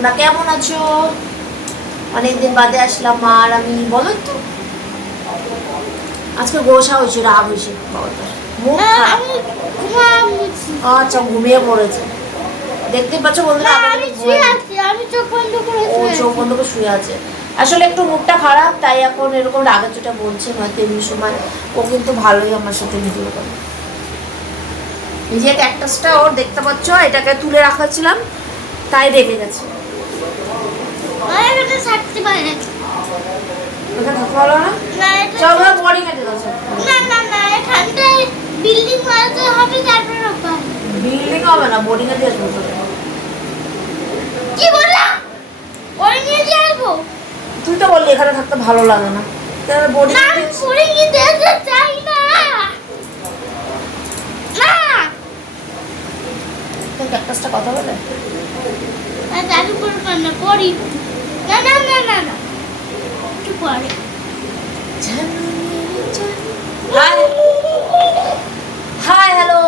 তোমরা কেমন আছো? অনেকদিন বাদে আসলাম মা আর আমি। বলো তো, আজকে গোসা হয়েছে, রাগ হয়েছে বাবাটার, মুখ আচ্ছা ঘুমিয়ে পড়েছে। দেখতে পাচ্ছ বন্ধুরা, ও চোখ বন্ধ করে শুয়ে আছে। আসলে একটু মুখটা খারাপ, তাই এখন এরকম রাগের চোটা বলছে, নয়তো এমনি সময় ও কিন্তু ভালোই আমার সাথে ভিডিও করে। নিজে ক্যাকটাসটা ওর দেখতে পাচ্ছ, এটাকে তুলে রাখাচ্ছিলাম তাই রেগে গেছে। বিল্ডিং হবে না, বোর্ডিং এ দিয়ে আসবো। কি বললাম? ওই নিয়ে যাবো। তুই তো বললি এখানে থাকতে ভালো লাগে না, তাহলে বোর্ডিং এ দিয়ে বোর্ডিং এ যেতে চাই না। না তুই ক্যাকটাসটা কথা বলে না দাদু করব না, করি না না না না না একটু পরে। হাই হাই হ্যালো,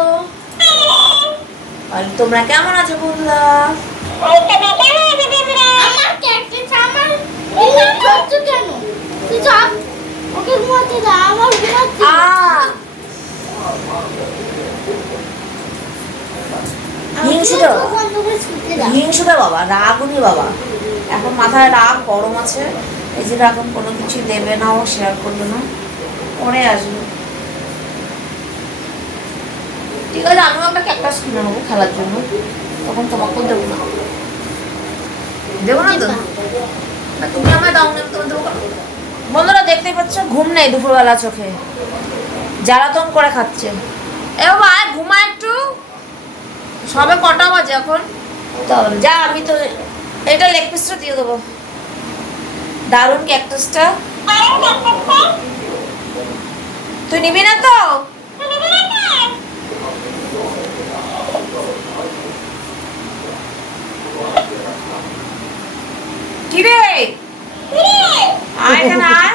আর তোমরা কেমন আছো বন্ধুরা? আমার ক্যাকটাস আমার বিল্ডিং করতে কেন? তুই সব ওকে ঘুমাতে দা, আমার ঘুমাতে। হিংসুটা বাবা, রাগুনি বাবা, এখন মাথায় রাগ গরম আছে। এই যে এখন কোনো কিছু দেবে না, ও শেয়ার করবে না, পরে আসবে। ঠিক আছে, আমিও একটা ক্যাকটাস কিনে নেবো খেলার জন্য, তখন তোমাকেও দেবো না। দেবো না তো, তুমি আমায় দাও না, তোমার দেবো। বন্ধুরা দেখতেই পাচ্ছ, ঘুম নেই দুপুরবেলা, চোখে জ্বালাতন করে খাচ্ছে। এ বাবা আয় ঘুমা একটু, সবে কটা বাজে এখন? তাহলে যা, আমি তো এটা লেগ পিসটা দিয়ে দেবো। দারুণ ক্যাকটাসটা, তুই নিবি না তো? কি রে, আয় এখানে আয়।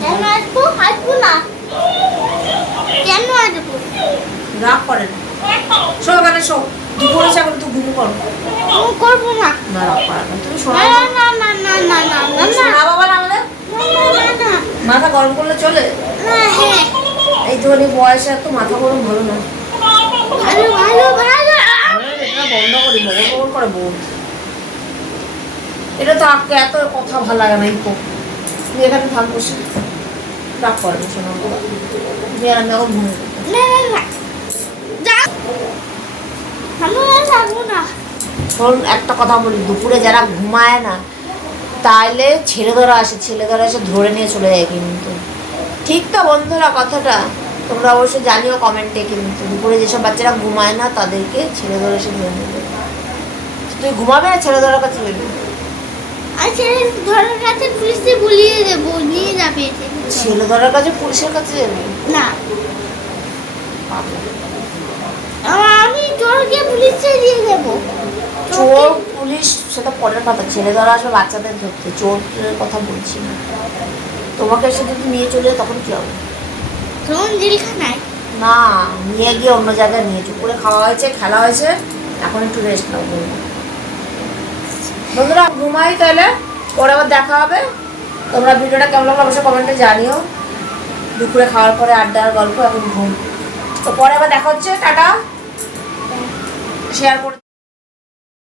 কেন আসবো? আসবো না। কেন আসবো? রাগ করে না, শো এখানে শো, দুপুরে যা করে তুই ঘুম কর। আমি করবো না। না রাগ করে না, তুমি শোনা না না না না না না না না শোনা বাবা না আমাদের। না। মাথা গরম করলে চলে? হ্যাঁ এই তো বয়সে এত মাথা গরম ভালো না। ভালো ভালো ভালো। এটা বন্ধ করি, বগর করে বোধ। এটা তো আজকে এত কথা ভালো লাগে না। তুই এখানে থাক বসে, রাগ করে না শোনা বাবা, আমি এখন ঘুমিয়ে পড়বো। না না না যা, আমি আর থাকবো না। শোন একটা কথা বলি, দুপুরে যারা ঘুমায় না, তাইলে ছেলেদেরা এসে ধরে নিয়ে চলে যায় কিন্তু। ঠিক তো বন্ধুরা কথাটা? তোমরা অবশ্যই জানিও কমেন্টে, কিন্তু দুপুরে যেসব বাচ্চারা ঘুমায় না তাদেরকে ছেলেদেরা এসে ধরে নেবে। তুই ঘুমাবে না ছেলেদেরার কাছে যাবি? আর ছেলে ধরার কাছে পুলিশে বলিয়ে দেবো, নিয়ে যাবে। ছেলেদেরার কাছে পুলিশের কাছে যাবি না, আমি চোরকে পুলিশে দিয়ে দেবো। চোর পুলিশ সেটা পরের কথা, ছেলেদেরা আসবে বাচ্চাদের ধরতে, চোরের কথা বলছি না। তোমাকে এসে যদি নিয়ে চলে যায় তখন কি হবে? তখন জেলখানায় না, নিয়ে গিয়ে অন্য জায়গায় নিয়ে দুপুরে খাওয়া হয়েছে, খেলা হয়েছে, এখন একটু রেস্ট নাও। বন্ধুরা ঘুমাই তাহলে, পরে আবার দেখা হবে। তোমরা ভিডিওটা কেমন লাগলো অবশ্যই কমেন্টে জানিও। দুপুরে খাওয়ার পরে আড্ডা আর গল্প, এখন ঘুম। তো পরে আবার দেখা হচ্ছে, টাটা। শেয়ার করে